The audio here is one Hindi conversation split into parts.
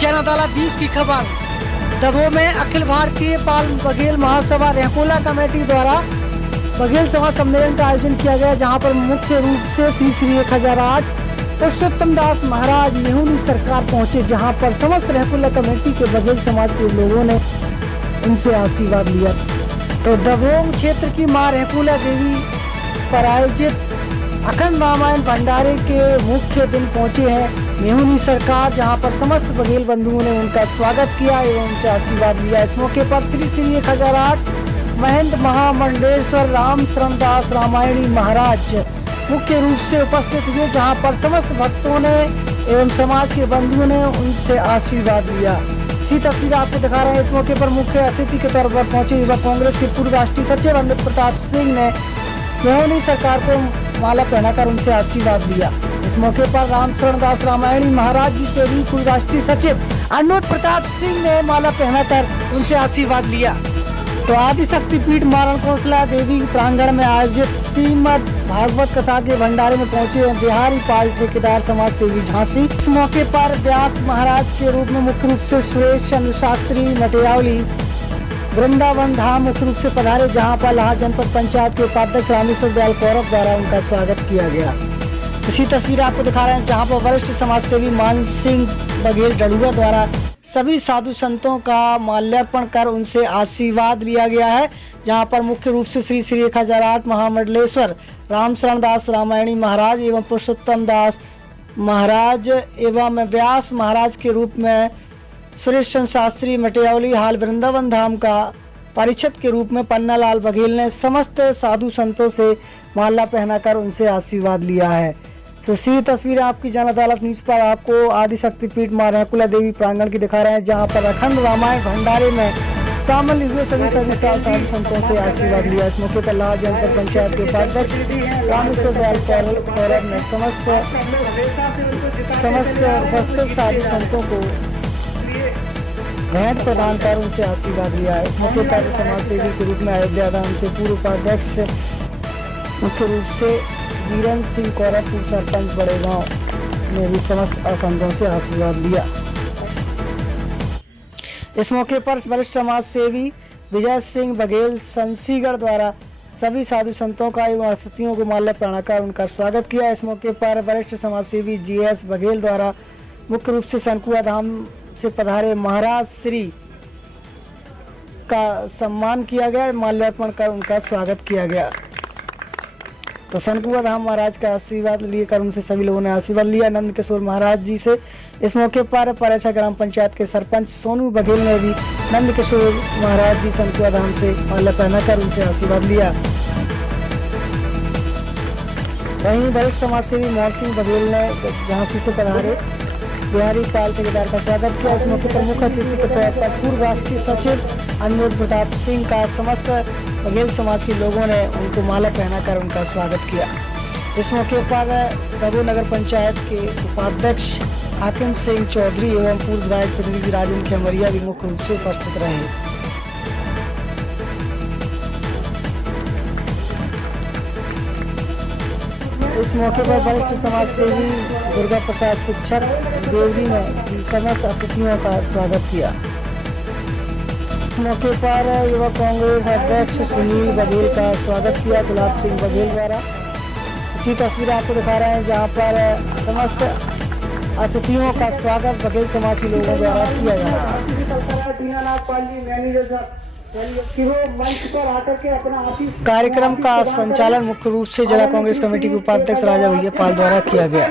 जन अदालत न्यूज की खबर। दमोह में अखिल भारतीय पाल बघेल महासभा रेहकोला कमेटी द्वारा बघेल सभा सम्मेलन का आयोजन किया गया, जहां पर मुख्य रूप से श्री 1008 पुरुषोत्तम दास महाराज मेहुनी सरकार पहुंचे, जहां पर समस्त रेहकोला कमेटी के बघेल समाज के लोगों ने उनसे आशीर्वाद लिया। तो दमोह क्षेत्र की मां रेहकोला देवी पर आयोजित अखंड रामायण भंडारे के मुख्य दिन पहुंचे हैं मेहुनी सरकार, जहां पर समस्त बघेल बंधुओं ने उनका स्वागत किया एवं उनसे आशीर्वाद लिया। इस मौके पर श्री 1008 महंत महामंडलेश्वर राम शरण दास रामायणी महाराज मुख्य रूप से उपस्थित हुए, जहां पर समस्त भक्तों ने एवं समाज के बंधुओं ने उनसे आशीर्वाद लिया। इसी तस्वीर आपको दिखा रहे हैं। इस मौके पर मुख्य अतिथि के तौर पर पहुंचे युवा कांग्रेस के पूर्व राष्ट्रीय सचिव अमृत प्रताप सिंह ने मेहुनी सरकार को माला पहनाकर उनसे आशीर्वाद लिया। इस मौके पर राम शरण दास रामायणी महाराज जी से भी पूर्व राष्ट्रीय सचिव अमृत प्रताप सिंह ने माला पहनाकर उनसे आशीर्वाद लिया। तो आदि शक्तिपीठ मारण कौशला देवी प्रांगण में आयोजित श्रीमद भागवत कथा के भंडारे में पहुंचे बिहारी पाल ठेकेदार समाज सेवी झांसी। इस मौके पर व्यास महाराज के रूप में मुख्य रूप से सुरेश चंद्र शास्त्री मटियावली वृंदावन धाम मुख्य रूप से पधारे, जहां पर लाहा जनपद पंचायत के उपाध्यक्ष रामेश्वर दयाल कौरव द्वारा उनका स्वागत किया गया। इसी तस्वीर आपको दिखा रहे हैं, जहां पर वरिष्ठ समाज सेवी मान सिंह बघेल डलुआ द्वारा सभी साधु संतों का माल्यार्पण कर उनसे आशीर्वाद लिया गया है, जहां पर मुख्य रूप से श्री 1008 महामंडलेश्वर राम शरण दास रामायणी महाराज एवं पुरुषोत्तम दास महाराज एवं व्यास महाराज के रूप में सुरेश चंद्र शास्त्री मटियावली हाल वृंदावन धाम का परिषद के रूप में पन्नालाल बघेल ने समस्त साधु संतों से माला पहनाकर उनसे आशीर्वाद लिया है। तो सी तस्वीर आपकी जन अदालत न्यूज पर आपको आदि शक्तिपीठ मां रेहकोला देवी प्रांगण की दिखा रहे हैं, जहां पर अखंड रामायण भंडारे में शामिल हुए सभी साधु संतों से आशीर्वाद लिया। इस मौके पर लाहा जनपद पंचायत के उपाध्यक्ष रामेश्वर दयाल कौरव ने समस्त उपस्थित साधु संतों को भेंट प्रदान कर उनसे आशीर्वाद लिया। इस मौके पर समाज सेवी के रूप में अयोध्या धाम से पूर्व उपाध्यक्ष मुख्य रूप से वीरेंद्र सिंह कौरव पूर्व सरपंच बड़े गांव ने भी समस्त असंतों से आशीर्वाद लिया। इस मौके पर वरिष्ठ समाज सेवी विजय सिंह बघेल संसीगढ़ द्वारा सभी साधु संतों का एवं अतिथियों को माला पहनाकर उनका स्वागत किया। इस मौके पर वरिष्ठ समाज सेवी GS बघेल द्वारा मुख्य रूप से सनकुआ धाम से पधारे महाराज श्री का सम्मान किया गया, माल्यार्पण कर उनका स्वागत किया गया। तो सनकुआ धाम महाराज का आशीर्वाद लेकर उनसे सभी लोगों ने आशीर्वाद लिया नंद किशोर महाराज जी से। इस मौके पर परेछा ग्राम पंचायत के सरपंच सोनू बघेल ने भी नंद किशोर महाराज जी सनकुआ धाम से माला पहनाकर उनसे आशीर्वाद लिया। वहीं वरिष्ठ समाज सेवी मोहर सिंह बघेल ने झांसी से पधारे बिहारी पाल ठेकेदार का स्वागत किया। इस मौके पर मुख्य अतिथि के तौर पर पूर्व राष्ट्रीय सचिव अमृत प्रताप सिंह का समस्त बघेल समाज के लोगों ने उनको माला पहनाकर उनका स्वागत किया। इस मौके पर दमोह नगर पंचायत के उपाध्यक्ष हाकिम सिंह चौधरी एवं पूर्व विधायक प्रतिनिधि राजेंद्र खेमरिया भी मुख्य रूप से उपस्थित रहे। इस मौके पर वरिष्ठ समाज सेवी दुर्गा प्रसाद शिक्षक देवरी ने समस्त अतिथियों का स्वागत किया। मौके पर युवा कांग्रेस अध्यक्ष सुनील बघेल का स्वागत किया गुलाब सिंह बघेल द्वारा। इसी तस्वीर आपको दिखा रहे हैं, जहां पर समस्त अतिथियों का स्वागत बघेल समाज के लोगों द्वारा किया जा रहा है। कार्यक्रम का संचालन मुख्य रूप से जिला कांग्रेस कमेटी के उपाध्यक्ष राजा भैया पाल द्वारा किया गया।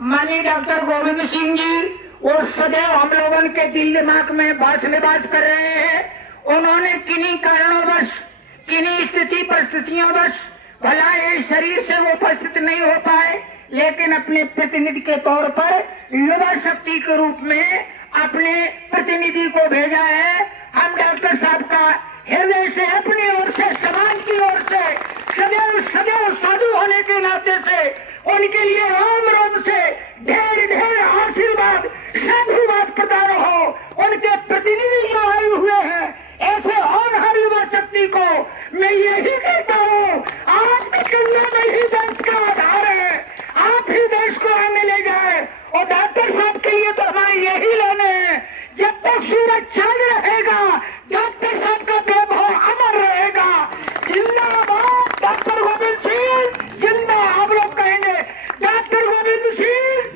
माननीय डॉक्टर गोविंद सिंह जी और सदैव हम लोगों के दिल दिमाग में बास कर रहे हैं। उन्होंने किन्हीं कारणों किन्हीं स्थिति परिस्थितियों भला इस शरीर से वो उपस्थित नहीं हो पाए, लेकिन अपने प्रतिनिधि के तौर पर युवा शक्ति के रूप में अपने प्रतिनिधि को भेजा है। हम डॉक्टर साहब का हृदय से अपनी ओर से समाज की ओर से सदैव साधु होने के नाते से उनके लिए रोम से ढेर आशीर्वाद साधुवाद पता रहो। उनके प्रतिनिधि जो आए हुए हैं, ऐसे और हर युवा शक्ति को मैं यही कहता हूँ, आपके कंधे में ही देश का आधार है, आप ही देश को आगे ले जाए। और डॉक्टर साहब के लिए तो हमारे यही लेने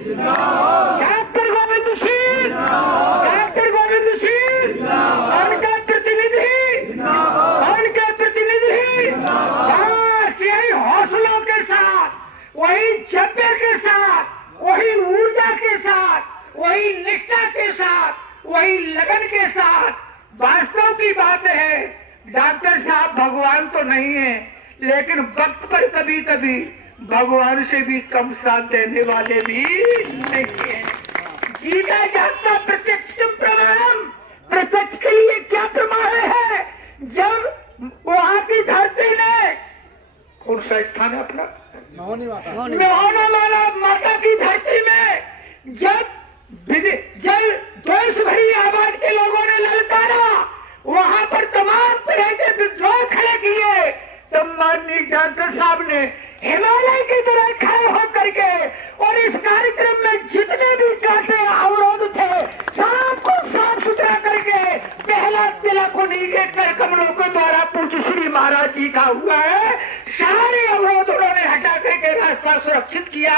डॉक्टर गोविंद सिंह, डॉक्टर गोविंद सिंह, उनके प्रतिनिधि, उनके प्रतिनिधि बस यही हौसलों के साथ, वही जज्बे के साथ, वही ऊर्जा के साथ, वही निष्ठा के साथ, वही लगन के साथ, वास्तव की बात है डॉक्टर साहब भगवान तो नहीं है, लेकिन वक्त पर कभी कभी भगवान से भी कम साथ देने वाले भी नहीं है। जीता जागता प्रत्यक्ष के प्रमाण, प्रत्यक्ष के लिए क्या प्रमाण है? जब वहां की धरती ने, कौन सा स्थान है अपना, महोना माता की धरती में जब देश भरी आबाद के लोगों ने ललकारा, वहां पर तमाम तरह के विद्रोह खड़े किए, तब माननीय डॉक्टर साहब ने हिमालय की तरह खड़े होकर के और इस कार्यक्रम में जितने भी चाहते अवरोध थे सबको साफ सुथरा करके पहला तिलक उन्हीं कर कमलों के द्वारा पूज्य श्री महाराज जी का हुआ है। सारे अवरोध उन्होंने हटा करके रास्ता सुरक्षित किया।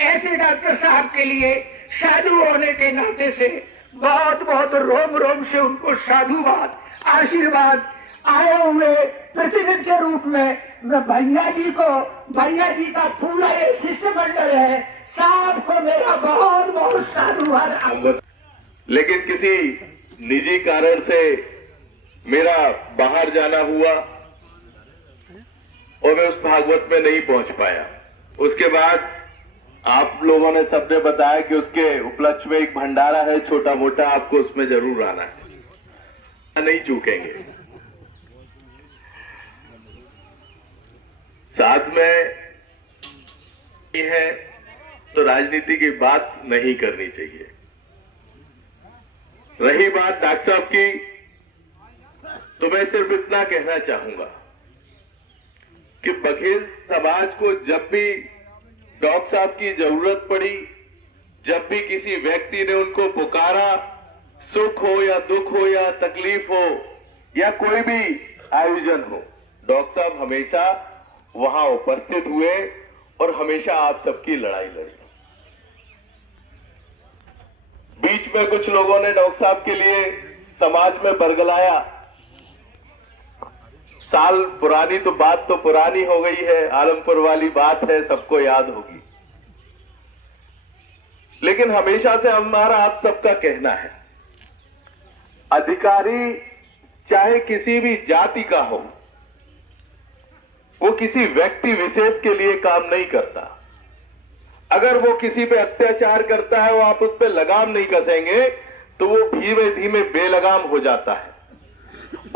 ऐसे डॉक्टर साहब के लिए साधु होने के नाते से बहुत बहुत रोम रोम से उनको साधुवाद, आशीर्वाद। आए हुए प्रतिनिधि के रूप में मैं भैया जी का पूरा ये शिष्टमंडल है, सबको मेरा बहुत बहुत साधुवाद। लेकिन किसी निजी कारण से मेरा बाहर जाना हुआ और मैं उस भागवत में नहीं पहुंच पाया। उसके बाद आप लोगों ने सबने बताया कि उसके उपलक्ष्य में एक भंडारा है छोटा मोटा, आपको उसमें जरूर आना है, नहीं चूकेंगे। साथ में ये है तो राजनीति की बात नहीं करनी चाहिए। रही बात डॉक्टर साहब की, तो मैं सिर्फ इतना कहना चाहूंगा कि बघेल समाज को जब भी डॉक्टर साहब की जरूरत पड़ी, जब भी किसी व्यक्ति ने उनको पुकारा, सुख हो या दुख हो या तकलीफ हो या कोई भी आयोजन हो, डॉक्टर साहब हमेशा वहां उपस्थित हुए और हमेशा आप सबकी लड़ाई लड़ी। बीच में कुछ लोगों ने डॉक्टर साहब के लिए समाज में बरगलाया। साल पुरानी तो बात तो पुरानी हो गई है, आलमपुर वाली बात है, सबको याद होगी। लेकिन हमेशा से हमारा आप सबका कहना है, अधिकारी चाहे किसी भी जाति का हो, वो किसी व्यक्ति विशेष के लिए काम नहीं करता। अगर वो किसी पे अत्याचार करता है, वो आप उस पे लगाम नहीं कसेंगे तो वो धीमे धीमे बेलगाम हो जाता है।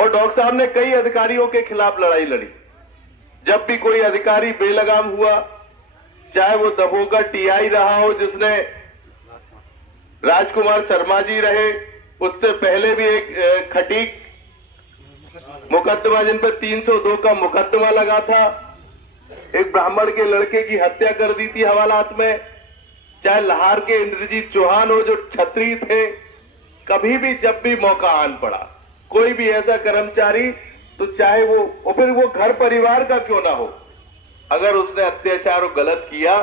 और डॉक्टर साहब ने कई अधिकारियों के खिलाफ लड़ाई लड़ी। जब भी कोई अधिकारी बेलगाम हुआ, चाहे वो दमोह का टीआई रहा हो जिसने राजकुमार शर्मा जी रहे, उससे पहले भी एक खटीक मुकदमा जिन पर 302 का मुकदमा लगा था, एक ब्राह्मण के लड़के की हत्या कर दी थी हवालात में, चाहे लाहौर के इंद्रजीत चौहान हो जो छत्री थे। कभी भी जब भी मौका आन पड़ा, कोई भी ऐसा कर्मचारी, तो चाहे वो फिर वो घर परिवार का क्यों ना हो, अगर उसने अत्याचार और गलत किया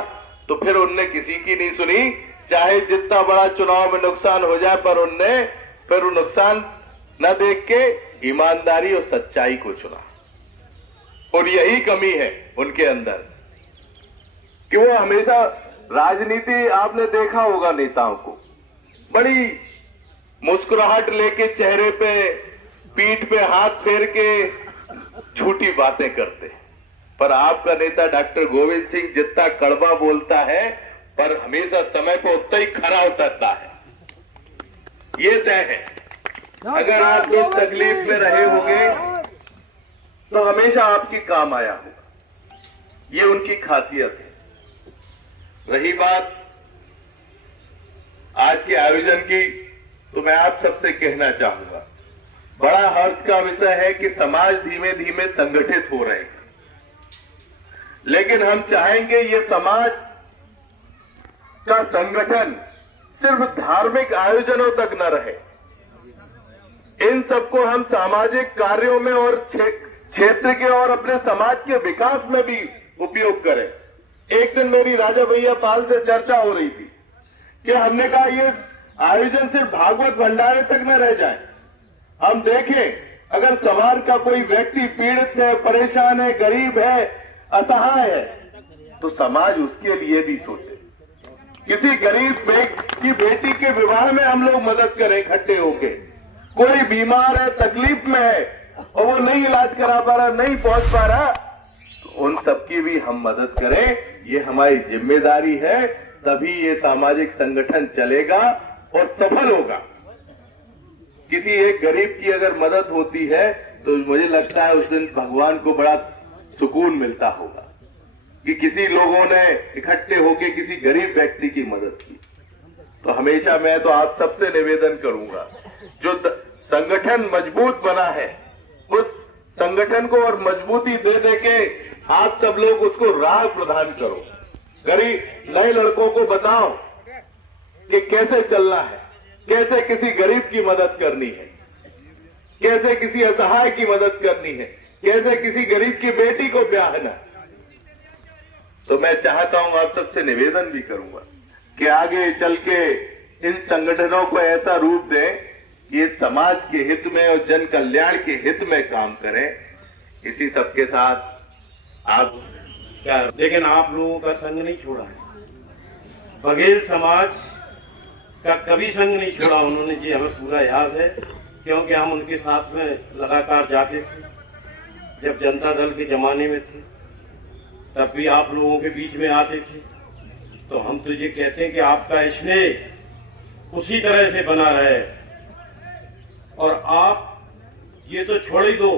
तो फिर उनने किसी की नहीं सुनी, चाहे जितना बड़ा चुनाव में नुकसान हो जाए, पर उनने फिर वो नुकसान न देख के ईमानदारी और सच्चाई को चुना। और यही कमी है उनके अंदर कि वो हमेशा राजनीति, आपने देखा होगा नेताओं को बड़ी मुस्कुराहट लेके चेहरे पे, पीठ पे हाथ फेर के झूठी बातें करते हैं। पर आपका नेता डॉक्टर गोविंद सिंह जितना कड़वा बोलता है, पर हमेशा समय पर उतना ही खरा उतरता है, ये तय है। अगर आप उस तकलीफ में रहे होंगे तो हमेशा आपकी काम आया होगा, ये उनकी खासियत है। रही बात आज के आयोजन की, तो मैं आप सबसे कहना चाहूंगा, बड़ा हर्ष का विषय है कि समाज धीमे धीमे संगठित हो रहे हैं, लेकिन हम चाहेंगे ये समाज का संगठन सिर्फ धार्मिक आयोजनों तक न रहे, इन सबको हम सामाजिक कार्यों में और क्षेत्र के और अपने समाज के विकास में भी उपयोग करें। एक दिन मेरी राजा भैया पाल से चर्चा हो रही थी कि हमने कहा ये आयोजन सिर्फ भागवत भंडारे तक न रह जाए। हम देखें अगर समाज का कोई व्यक्ति पीड़ित है, परेशान है, गरीब है, असहाय है, तो समाज उसके लिए भी सोचे। किसी गरीब की बेटी के विवाह में हम लोग मदद करें इकट्ठे होके। कोई बीमार है, तकलीफ में है और वो नहीं इलाज करा पा रहा, नहीं पहुंच पा रहा, तो उन सबकी भी हम मदद करें। ये हमारी जिम्मेदारी है, तभी ये सामाजिक संगठन चलेगा और सफल होगा। किसी एक गरीब की अगर मदद होती है तो मुझे लगता है उस दिन भगवान को बड़ा सुकून मिलता होगा कि किसी लोगों ने इकट्ठे होकर किसी गरीब व्यक्ति की मदद की। तो हमेशा मैं तो आप सबसे निवेदन करूंगा, जो संगठन मजबूत बना है उस संगठन को और मजबूती दे दे के आप सब लोग उसको राह प्रदान करो। गरीब नए लड़कों को बताओ कि कैसे चलना है, कैसे किसी गरीब की मदद करनी है, कैसे किसी असहाय की मदद करनी है, कैसे किसी गरीब की बेटी को ब्याहना। तो मैं चाहता हूं, आप सबसे निवेदन भी करूंगा कि आगे चल के इन संगठनों को ऐसा रूप दें कि ये समाज के हित में और जन कल्याण के हित में काम करें। इसी सबके साथ आप क्या, लेकिन आप लोगों का संग नहीं छोड़ा है। बघेल समाज का कभी संग नहीं छोड़ा उन्होंने जी, हमें पूरा याद है, क्योंकि हम उनके साथ में लगातार जाते थे। जब जनता दल के जमाने में थे तब भी आप लोगों के बीच में आते थे। तो हम तो ये कहते हैं कि आपका स्नेह उसी तरह से बना रहे। और आप ये तो छोड़ ही दो,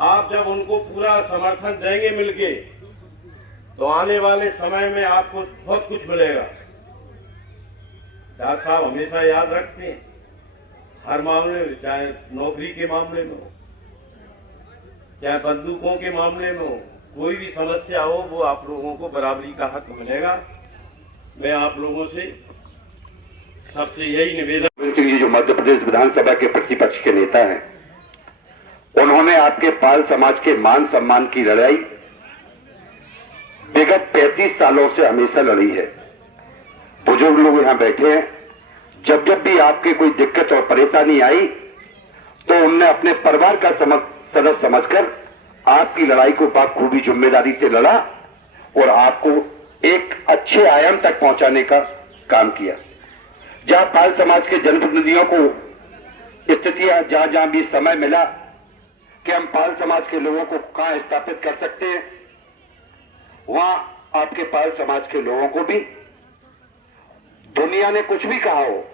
आप जब उनको पूरा समर्थन देंगे मिलके, तो आने वाले समय में आपको बहुत कुछ मिलेगा। डॉक्टर साहब हमेशा याद रखते हैं, हर मामले में, चाहे नौकरी के मामले में हो, चाहे बंदूकों के मामले में हो, कोई भी समस्या हो, वो आप लोगों को बराबरी का हक मिलेगा। मैं आप लोगों से सबसे यही निवेदन। गोविंद सिंह जी जो मध्य प्रदेश विधानसभा के प्रतिपक्ष के नेता हैं, उन्होंने आपके पाल समाज के मान सम्मान की लड़ाई विगत 35 सालों से हमेशा लड़ी है। बुजुर्ग लोग यहां बैठे हैं, जब जब भी आपके कोई दिक्कत और परेशानी आई तो उनने अपने परिवार का सदस्य समझकर आपकी लड़ाई को बखूबी जिम्मेदारी से लड़ा और आपको एक अच्छे आयाम तक पहुंचाने का काम किया। जहां पाल समाज के जनप्रतिनिधियों को स्थितियां जहां भी समय मिला कि हम पाल समाज के लोगों को कहां स्थापित कर सकते हैं, वहां आपके पाल समाज के लोगों को भी, दुनिया ने कुछ भी कहा हो,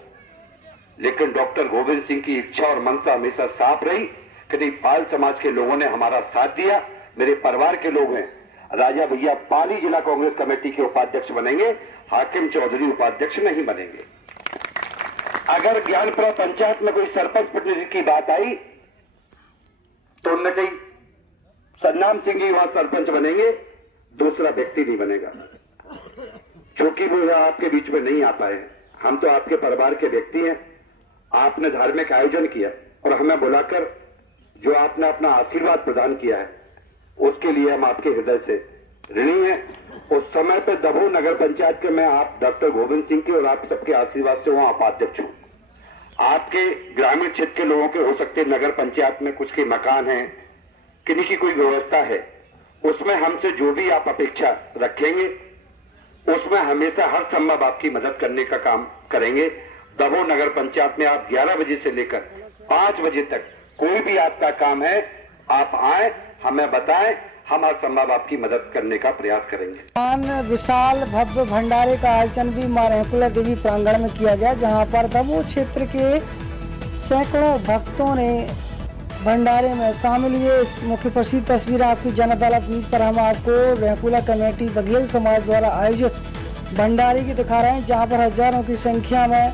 लेकिन डॉक्टर गोविंद सिंह की इच्छा और मनसा हमेशा साफ रही कि नहीं, पाल समाज के लोगों ने हमारा साथ दिया। मेरे परिवार के लोग हैं, राजा भैया पाली जिला कांग्रेस कमेटी के उपाध्यक्ष बनेंगे, हाकिम चौधरी उपाध्यक्ष नहीं बनेंगे। अगर ज्ञानपुरा पंचायत में कोई सरपंच प्रतिनिधि की बात आई तो उन्होंने कही सन्नाम सिंह जी वहां सरपंच बनेंगे, दूसरा व्यक्ति नहीं बनेगा, क्योंकि वो आपके बीच में नहीं आ पाए। हम तो आपके परिवार के व्यक्ति हैं। आपने धार्मिक आयोजन किया और हमें बुलाकर जो आपने अपना आशीर्वाद प्रदान किया है, उसके लिए हम आपके हृदय से ऋणी हैं। उस समय पे दमोह नगर पंचायत के मैं आप डॉक्टर गोविंद सिंह के और आप सबके आशीर्वाद से वहां उपाध्यक्ष हूं। आपके ग्रामीण क्षेत्र के लोगों के हो सकते नगर पंचायत में कुछ के मकान हैं, किन्हीं की कोई व्यवस्था है, उसमें हमसे जो भी आप अपेक्षा रखेंगे उसमें हमेशा हर संभव आपकी मदद करने का काम करेंगे। दमोह नगर पंचायत में आप 11 बजे से लेकर 5 बजे तक कोई भी आपका काम है, आप आए, हमें बताएं, हम हर संभव आपकी मदद करने का प्रयास करेंगे। विशाल भव्य भंडारे का आयोजन भी मां रेणुका देवी प्रांगण में किया गया, जहां पर दमोह क्षेत्र के सैकड़ों भक्तों ने भंडारे में शामिल हुए। इस मुख्य प्रसिद्ध तस्वीर आपकी जन अदालत न्यूज पर हम आपको रेणुका कमेटी बघेल समाज द्वारा आयोजित भंडारे की दिखा रहे हैं, जहां पर हजारों की संख्या में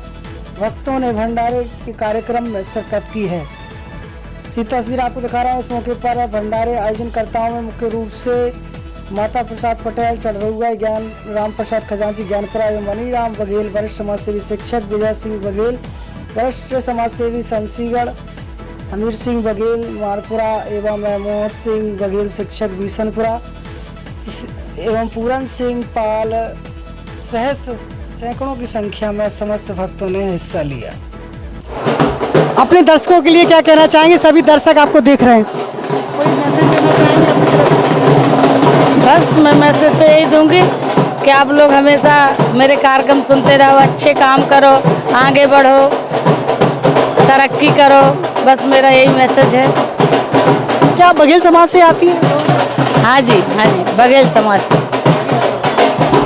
भक्तों ने भंडारे के कार्यक्रम में शिरकत की है। इसी तस्वीर आपको दिखा रहे हैं। इस मौके पर भंडारे आयोजनकर्ताओं में मुख्य रूप से माता प्रसाद पटेल चढ़रुआ, ज्ञान राम प्रसाद खजांची ज्ञानपुरा एवं मनीराम बघेल, वरिष्ठ समाजसेवी शिक्षक विजय सिंह बघेल, वरिष्ठ समाजसेवी संसीगढ़ अमीर सिंह बघेल मारपुरा एवं मोहन सिंह बघेल शिक्षक बीसनपुरा एवं पूरन सिंह पाल सहस्त्र सैकड़ों की संख्या में समस्त भक्तों ने हिस्सा लिया। अपने दर्शकों के लिए क्या कहना चाहेंगे? सभी दर्शक आपको देख रहे हैं, कोई मैसेज देना चाहेंगे अपनी तरफ से? बस मैं मैसेज तो यही दूंगी कि आप लोग हमेशा मेरे कार्यक्रम सुनते रहो, अच्छे काम करो, आगे बढ़ो, तरक्की करो, बस मेरा यही मैसेज है। क्या बघेल समाज से आती है? हाँ जी, बघेल समाज से।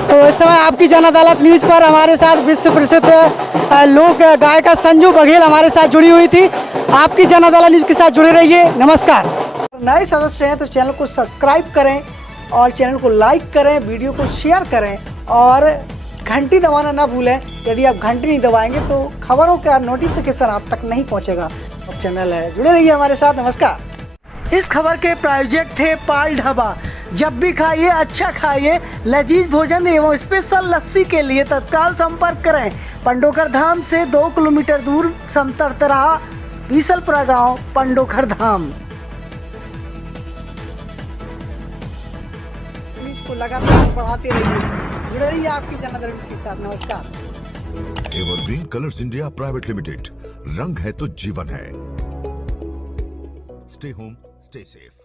तो इस समय आपकी जन अदालत न्यूज पर हमारे साथ विश्व प्रसिद्ध लोक गायिका संजू बघेल हमारे साथ जुड़ी हुई थी। आपकी जन अदालत न्यूज के साथ जुड़े रहिए। नमस्कार। नए सदस्य हैं तो चैनल को सब्सक्राइब करें और चैनल को लाइक करें, वीडियो को शेयर करें और घंटी दबाना ना भूलें। यदि आप घंटी नहीं दबाएंगे तो खबरों का नोटिफिकेशन आप तक नहीं पहुंचेगा। अब चैनल है, जुड़े रहिए हमारे साथ। नमस्कार। इस खबर के प्रायोजक थे पाल ढाबा। जब भी खाइए अच्छा खाइए। लजीज भोजन एवं स्पेशल लस्सी के लिए तत्काल संपर्क करें। पंडोखर धाम से 2 किलोमीटर दूर समतरतराहा बीसलपुरा गांव, पंडोखर धाम। इसको लगातार बढ़ाते रहिए, जुड़े रहिए आपकी जन अदालत के साथ। नमस्कार। Evergreen colours India private limited, रंग है तो जीवन है। Stay home, stay safe.